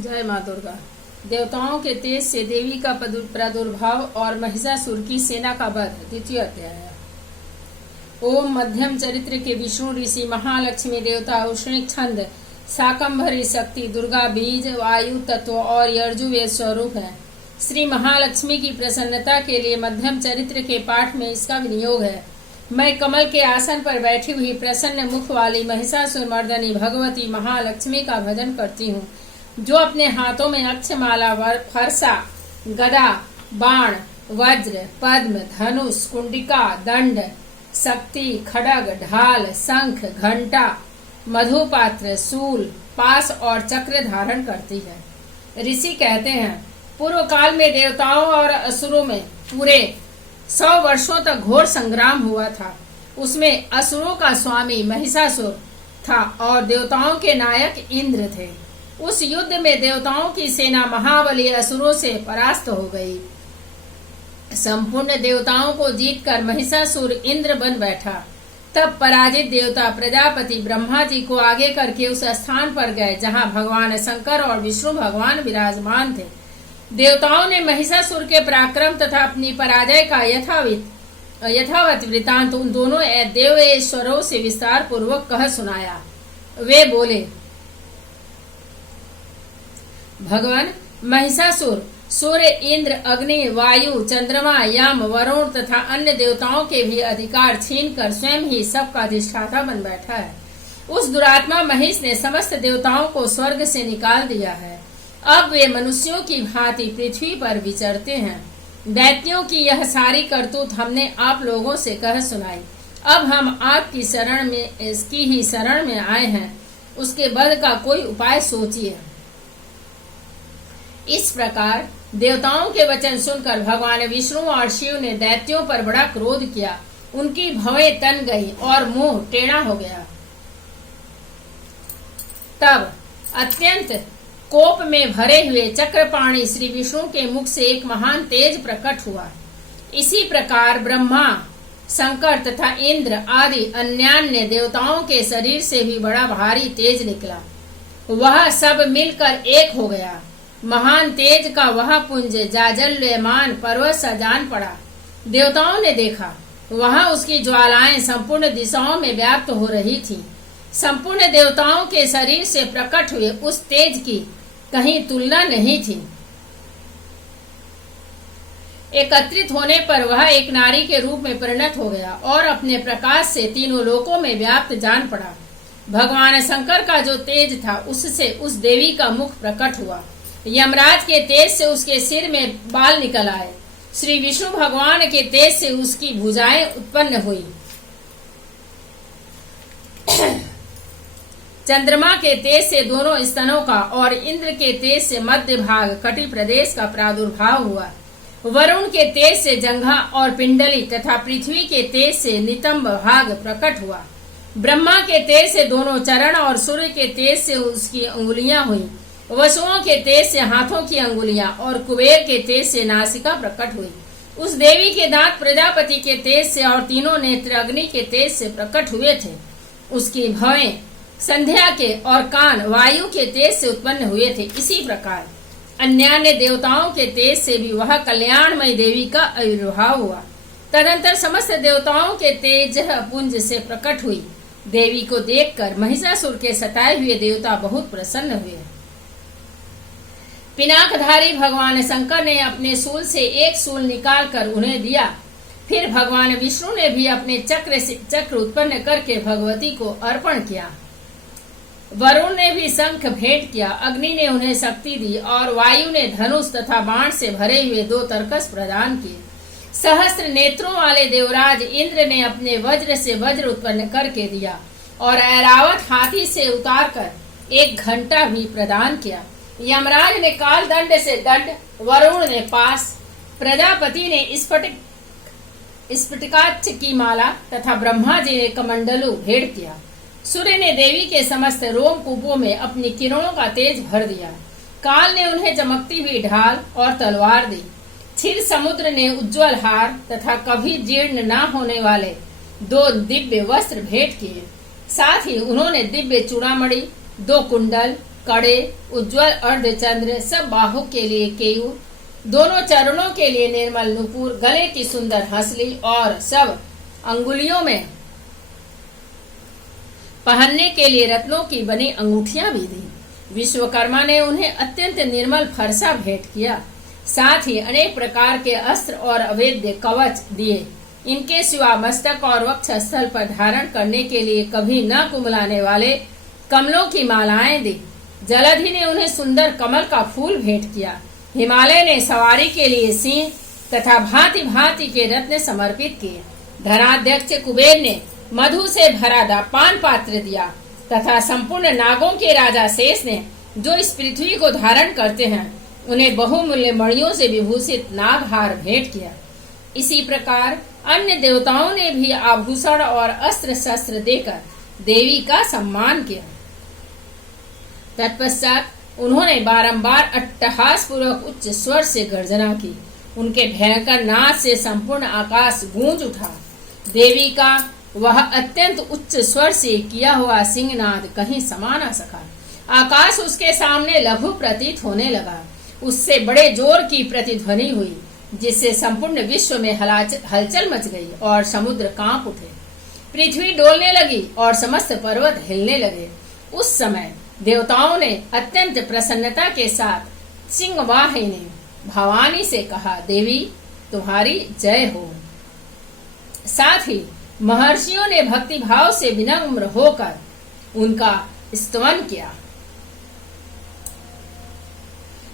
जय माँ दुर्गा। देवताओं के तेज से देवी का प्रादुर्भाव और महिषासुर की सेना का वध। द्वितीय अध्याय। ओम मध्यम चरित्र के विष्णु ऋषि महालक्ष्मी देवता उष्णिक छंद शाकंभरी शक्ति दुर्गा बीज वायु तत्व और यजुर्वेद स्वरूप है। श्री महालक्ष्मी की प्रसन्नता के लिए मध्यम चरित्र के पाठ में इसका विनियोग है। मैं कमल के आसन पर बैठी हुई प्रसन्न मुख वाली महिषासुर मर्दनी भगवती महालक्ष्मी का भजन करती हूँ, जो अपने हाथों में अक्षमाला फरसा गदा बाण वज्र पद्म धनुष कुंडिका दंड शक्ति खड़ग ढाल शंख घंटा मधुपात्र शूल पास और चक्र धारण करती है। ऋषि कहते हैं, पूर्व काल में देवताओं और असुरों में पूरे 100 वर्षों तक घोर संग्राम हुआ था। उसमें असुरों का स्वामी महिषासुर था और देवताओं के नायक इंद्र थे। उस युद्ध में देवताओं की सेना महाबली असुरों से परास्त हो गई। संपूर्ण देवताओं को जीतकर महिषासुर इंद्र बन बैठा। तब पराजित देवता प्रजापति ब्रह्मा जी को आगे करके उस स्थान पर गए जहां भगवान शंकर और विष्णु भगवान विराजमान थे। देवताओं ने महिषासुर के पराक्रम तथा अपनी पराजय का यथावत वृतांत उन दोनों देवेश्वरों से विस्तार पूर्वक कह सुनाया। वे बोले, भगवान महिषासुर सूर्य इंद्र अग्नि वायु चंद्रमा यम वरुण तथा अन्य देवताओं के भी अधिकार छीनकर स्वयं ही सबका अधिष्ठाता बन बैठा है। उस दुरात्मा महिष ने समस्त देवताओं को स्वर्ग से निकाल दिया है। अब वे मनुष्यों की भांति पृथ्वी पर विचरते हैं। दैत्यों की यह सारी करतूत हमने आप लोगों से कह सुनाई। अब हम आपकी शरण में आए हैं। उसके वध का कोई उपाय सोचिए। इस प्रकार देवताओं के वचन सुनकर भगवान विष्णु और शिव ने दैत्यों पर बड़ा क्रोध किया। उनकी भवें तन गई और मुंह टेढ़ा हो गया। तब अत्यंत कोप में भरे हुए चक्रपाणी श्री विष्णु के मुख से एक महान तेज प्रकट हुआ। इसी प्रकार ब्रह्मा शंकर तथा इंद्र आदि अन्यान्य देवताओं के शरीर से भी बड़ा भारी तेज निकला। वह सब मिलकर एक हो गया। महान तेज का वह पुंज जाजल्यमान पर्वत सा जान पड़ा। देवताओं ने देखा, वहां उसकी ज्वालाएं संपूर्ण दिशाओं में व्याप्त हो रही थीं। संपूर्ण देवताओं के शरीर से प्रकट हुए उस तेज की कहीं तुलना नहीं थी। एकत्रित होने पर वह एक नारी के रूप में परिणत हो गया और अपने प्रकाश से तीनों लोकों में व्याप्त जान पड़ा। भगवान शंकर का जो तेज था, उससे उस देवी का मुख प्रकट हुआ। यमराज के तेज से उसके सिर में बाल निकल आए। श्री विष्णु भगवान के तेज से उसकी भुजाएं उत्पन्न हुई। चंद्रमा के तेज से दोनों स्तनों का और इंद्र के तेज से मध्य भाग कटि प्रदेश का प्रादुर्भाव हुआ। वरुण के तेज से जंघा और पिंडली तथा पृथ्वी के तेज से नितंब भाग प्रकट हुआ। ब्रह्मा के तेज से दोनों चरण और सूर्य के तेज से उसकी अंगुलियां हुई। वसुओं के तेज से हाथों की अंगुलियां और कुबेर के तेज से नासिका प्रकट हुई। उस देवी के दांत प्रजापति के तेज से और तीनों नेत्र अग्नि के तेज से प्रकट हुए थे। उसकी भवें संध्या के और कान वायु के तेज से उत्पन्न हुए थे। इसी प्रकार अन्यान्य देवताओं के तेज से भी वह कल्याणमय देवी का आविर्भाव हुआ। तदंतर समस्त देवताओं के तेज पुंज से प्रकट हुई। देवी को देखकर महिषासुर के सताए हुए देवता बहुत प्रसन्न हुए। पिनाकधारी भगवान शंकर ने अपने शूल से एक शूल निकालकर उन्हें दिया। फिर भगवान विष्णु ने भी अपने चक्र से चक्र उत्पन्न करके भगवती को अर्पण किया। वरुण ने भी शंख भेंट किया। अग्नि ने उन्हें शक्ति दी और वायु ने धनुष तथा बाण से भरे हुए 2 तरकस प्रदान किए। सहस्त्र नेत्रों वाले देवराज इंद्र ने अपने वज्र से वज्र उत्पन्न करके दिया और ऐरावत हाथी से उतारकर एक घंटा भी प्रदान किया। यमराज ने काल दंड से दंड, वरुण ने पास, प्रजापति ने स्फटिकाक्ष की माला तथा ब्रह्मा जी ने कमंडलू भेंट किया। सूर्य ने देवी के समस्त रोमकूपों में अपनी किरणों का तेज भर दिया। काल ने उन्हें चमकती हुई ढाल और तलवार दी। क्षीर समुद्र ने उज्ज्वल हार तथा कभी जीर्ण न होने वाले 2 दिव्य वस्त्र भेंट किए। साथ ही उन्होंने दिव्य चूड़ामणि, 2 कुंडल, कड़े, उज्ज्वल अर्धचंद्र, सब बाहों के लिए केयूर, दोनों चरणों के लिए निर्मल नुपुर, गले की सुंदर हंसली और सब अंगुलियों में पहनने के लिए रत्नों की बनी अंगूठियां भी दी। विश्वकर्मा ने उन्हें अत्यंत निर्मल फरसा भेंट किया, साथ ही अनेक प्रकार के अस्त्र और अवैध कवच दिए। इनके सिवा मस्तक और वक्ष स्थल पर धारण करने के लिए कभी न कुमलाने वाले कमलों की मालाएं दी। जलधि ने उन्हें सुंदर कमल का फूल भेंट किया। हिमालय ने सवारी के लिए सिंह तथा भांति भांति के रत्न समर्पित किए। धनाध्यक्ष कुबेर ने मधु से भरा पान पात्र दिया तथा संपूर्ण नागों के राजा शेष ने, जो इस पृथ्वी को धारण करते हैं, उन्हें बहुमूल्य मणियों से विभूषित नागहार भेंट किया। इसी प्रकार अन्य देवताओं ने भी आभूषण और अस्त्र शस्त्र देकर देवी का सम्मान किया। तत्पश्चात उन्होंने बारंबार अट्टहास पूर्वक उच्च स्वर से गर्जना की। उनके भयंकर नाद से संपूर्ण आकाश गूंज उठा। देवी का वह अत्यंत उच्च स्वर से किया हुआ सिंहनाद कहीं समा न सका। आकाश उसके सामने लघु प्रतीत होने लगा। उससे बड़े जोर की प्रतिध्वनि हुई, जिससे संपूर्ण विश्व में हलचल मच गई और समुद्र कांप उठे। पृथ्वी डोलने लगी और समस्त पर्वत हिलने लगे। उस समय देवताओं ने अत्यंत प्रसन्नता के साथ सिंहवाहिनी भवानी से कहा, देवी तुम्हारी जय हो। साथ ही महर्षियों ने भक्ति भाव से विनम्र होकर उनका स्तवन किया।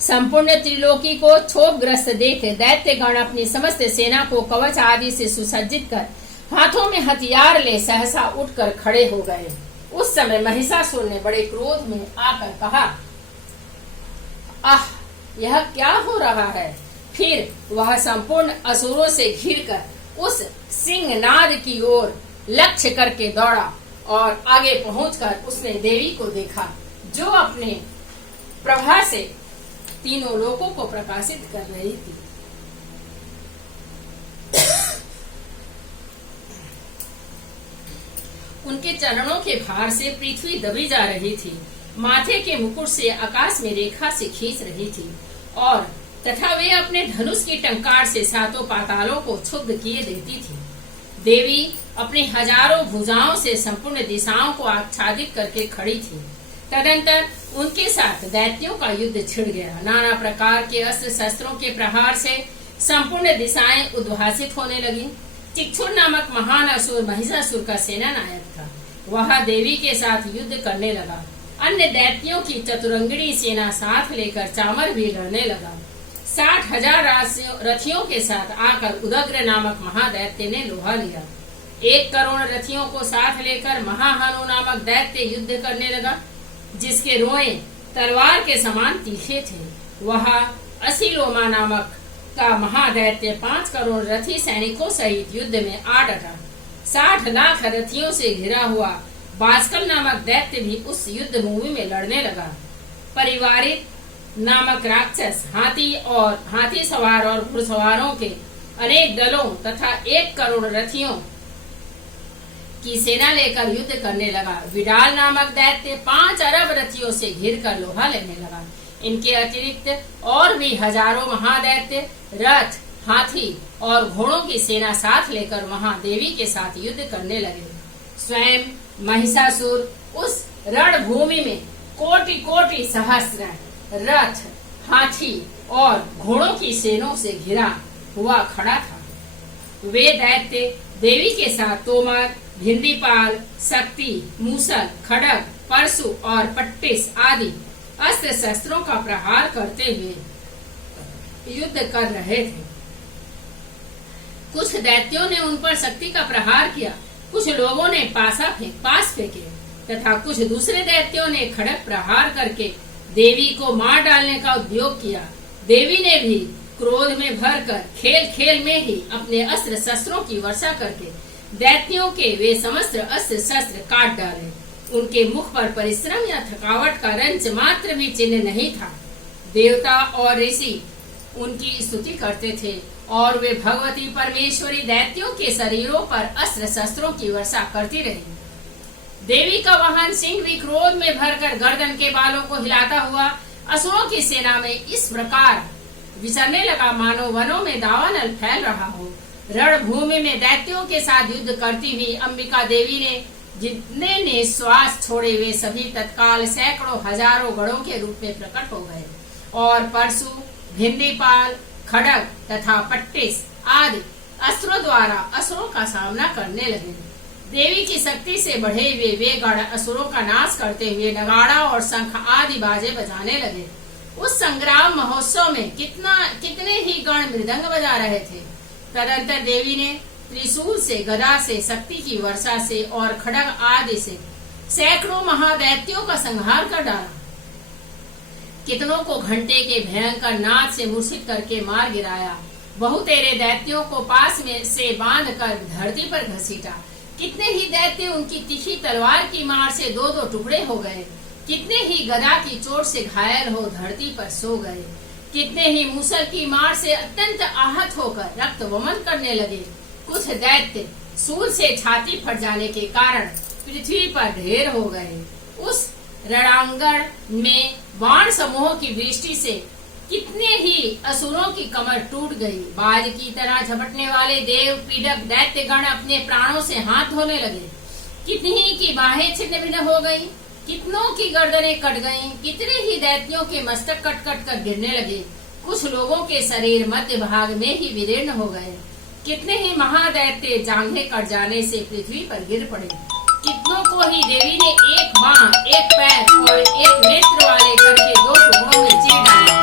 संपूर्ण त्रिलोकी को क्षोभग्रस्त देख दैत्यगण अपनी समस्त सेना को कवच आदि से सुसज्जित कर हाथों में हथियार ले सहसा उठकर खड़े हो गए। उस समय महिषासुर ने बड़े क्रोध में आकर कहा, आह, यह क्या हो रहा है। फिर वह संपूर्ण असुरों से घिरकर उस सिंहनाद की ओर लक्ष्य करके दौड़ा और आगे पहुंचकर उसने देवी को देखा, जो अपने प्रभा से तीनों लोकों को प्रकाशित कर रही थी। उनके चरणों के भार से पृथ्वी दबी जा रही थी। माथे के मुकुट से आकाश में रेखा से खींच रही थी और तथा वे अपने धनुष की टंकार से सातों पातालों को क्षुब्ध किए देती थी। देवी अपनी हजारों भुजाओं से संपूर्ण दिशाओं को आच्छादित करके खड़ी थी। तदंतर उनके साथ दैत्यों का युद्ध छिड़ गया। नाना प्रकार के अस्त्र शस्त्रों के प्रहार से संपूर्ण दिशाएं उद्भासित होने लगी। चिक्षुर नामक महान असुर महिषासुर का सेना नायक था। वह देवी के साथ युद्ध करने लगा। अन्य दैत्यों की चतुरंगिणी सेना साथ लेकर चामर भी लड़ने लगा। 60,000 रथियों के साथ आकर उदग्र नामक महादैत्य ने लोहा लिया। 1 करोड़ रथियों को साथ लेकर महाहनु नामक दैत्य युद्ध करने लगा, जिसके रोए तलवार के समान तीखे थे। वह असिलोमा नामक का महादैत्य 5 करोड़ रथी सैनिकों सहित युद्ध में आ डटा। 60 लाख रथियों से घिरा हुआ बास्कल नामक दैत्य भी उस युद्ध भूमि में लड़ने लगा। परिवारित नामक राक्षस हाथी सवार और घुड़सवारों के अनेक दलों तथा 1 करोड़ रथियों की सेना लेकर युद्ध करने लगा। विडाल नामक दैत्य 5 अरब रथियों से घिरकर लोहा लेने लगा। इनके अतिरिक्त और भी हजारों महादैत्य रथ, हाथी और घोड़ों की सेना साथ लेकर महादेवी के साथ युद्ध करने लगे। स्वयं महिषासुर उस रणभूमि में कोटि कोटि सहस्त्र रथ, हाथी और घोड़ों की सेनों से घिरा हुआ खड़ा था। वे दैत्य देवी के साथ तोमर, भिंदीपाल, शक्ति, मूसल, खड़ग, परशु और पट्टिस आदि अस्त्र शस्त्रों का प्रहार करते हुए युद्ध कर रहे थे। कुछ दैत्यों ने उन पर शक्ति का प्रहार किया, कुछ लोगों ने पास फेंके तथा कुछ दूसरे दैत्यों ने खड़ग प्रहार करके देवी को मार डालने का उद्योग किया। देवी ने भी क्रोध में भरकर खेल खेल में ही अपने अस्त्र शस्त्रों की वर्षा करके दैत्यों के वे समस्त अस्त्र शस्त्र काट डाले। उनके मुख पर परिश्रम या थकावट का रंच मात्र भी चिन्ह नहीं था। देवता और ऋषि उनकी स्तुति करते थे और वे भगवती परमेश्वरी दैत्यों के शरीरों पर अस्त्र शस्त्रों की वर्षा करती रही। देवी का वाहन सिंह भी क्रोध में भरकर गर्दन के बालों को हिलाता हुआ असुरों की सेना में इस प्रकार विचरने लगा मानो वनों में दावानल फैल रहा हो। रणभूमि में दैत्यों के साथ युद्ध करती हुई अंबिका देवी ने जितने ने श्वास छोड़े वे सभी तत्काल सैकड़ों हजारों गणों के रूप में प्रकट हो गए और परशु, भिंडीपाल, खड़ग तथा पट्टिस आदि अस्त्रों द्वारा असुरों का सामना करने लगे। देवी की शक्ति से बढ़े हुए वे गण असुरों का नाश करते हुए नगाड़ा और शंख आदि बाजे बजाने लगे। उस संग्राम महोत्सव में कितने ही गण मृदंग बजा रहे थे। तदंतर देवी ने त्रिशूल से, गदा से, शक्ति की वर्षा से और खड्ग आदि से सैकड़ों महादैत्यों का संहार कर डाला। कितनों को घंटे के भयंकर नाद से मूर्छित करके मार गिराया। बहुतेरे दैत्यों को पास में से बांध कर धरती पर घसीटा। कितने ही दैत्य उनकी तीखी तलवार की मार से दो दो टुकड़े हो गए। कितने ही गदा की चोट से घायल हो धरती पर सो गए। कितने ही मूसल की मार से अत्यंत आहत होकर रक्त वमन करने लगे। कुछ दैत्य सूल से छाती फट जाने के कारण पृथ्वी पर ढेर हो गए। उस रणांगण में बाण समूह की दृष्टि से कितने ही असुरों की कमर टूट गई। बाज की तरह झपटने वाले देव पीड़क दैत्यगण अपने प्राणों से हाथ धोने लगे। कितनी ही की बाहें छिन्न भिन्न हो गईं, कितनों की गर्दनें कट गईं, कितने ही दैत्यों के मस्तक कट कट कर गिरने लगे। कुछ लोगों के शरीर मध्य भाग में ही विदीर्ण हो गए। कितने ही महादैत्य जांघें कट जाने से पृथ्वी पर गिर पड़े। कितनों को ही देवी ने एक बांह, एक पैर और एक नेत्र वाले करके दो टुकड़ों में चीर डाला।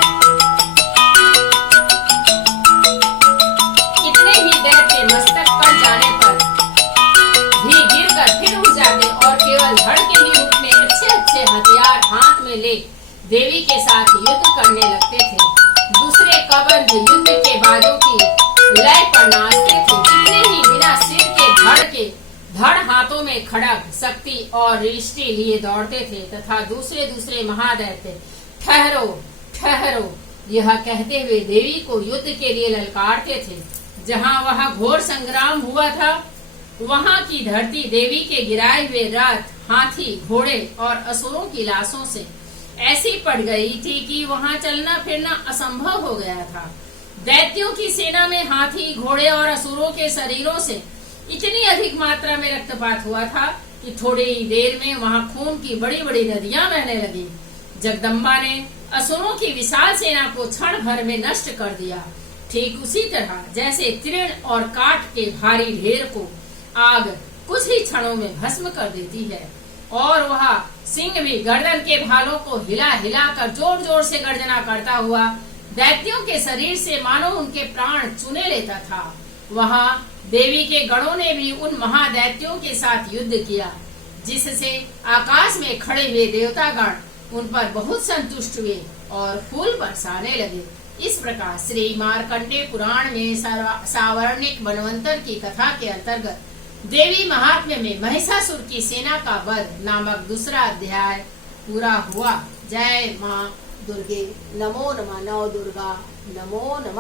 कितने ही दैत्य मस्तक कट जाने पर भी गिरकर फिर उठ जाते और केवल धड़ के ही रूप में अच्छे अच्छे हथियार हाथ में ले देवी के साथ युद्ध करने लगते थे। दूसरे कबंध युद्ध के बाजों की लय पर नाचते थे। कितने ही बिना सिर के धड़ हाथों में खड्ग, शक्ति और दृष्टि लिए दौड़ते थे तथा दूसरे दूसरे महादैत्य ठहरो ठहरो यह कहते हुए देवी को युद्ध के लिए ललकारते थे। जहाँ वह घोर संग्राम हुआ था वहाँ की धरती देवी के गिराए हुए रथ, हाथी, घोड़े और असुरों की लाशों से ऐसी पड़ गई थी कि वहाँ चलना फिरना असंभव हो गया था। दैत्यों की सेना में हाथी, घोड़े और असुरों के शरीरों से इतनी अधिक मात्रा में रक्तपात हुआ था कि थोड़ी ही देर में वहाँ खून की बड़ी बड़ी नदियां बहने लगी। जगदम्बा ने असुरों की विशाल सेना को क्षण भर में नष्ट कर दिया। ठीक उसी तरह जैसे तृण और काठ के भारी ढेर को आग कुछ ही क्षणों में भस्म कर देती है। और वह सिंह भी गर्दन के भालों को हिला हिला कर जोर जोर से गर्जना करता हुआ दैत्यों के शरीर से मानो उनके प्राण चुने लेता था। वहाँ देवी के गणों ने भी उन महादैत्यों के साथ युद्ध किया, जिससे आकाश में खड़े हुए देवतागण उन पर बहुत संतुष्ट हुए और फूल बरसाने लगे। इस प्रकार श्री मार्कंडेय पुराण में सावर्णिक मनवंतर की कथा के अंतर्गत देवी महात्म्य में महिषासुर की सेना का वध नामक दूसरा अध्याय पूरा हुआ। जय माँ दुर्गे। नमो नमः। नव दुर्गा। नमो नमः।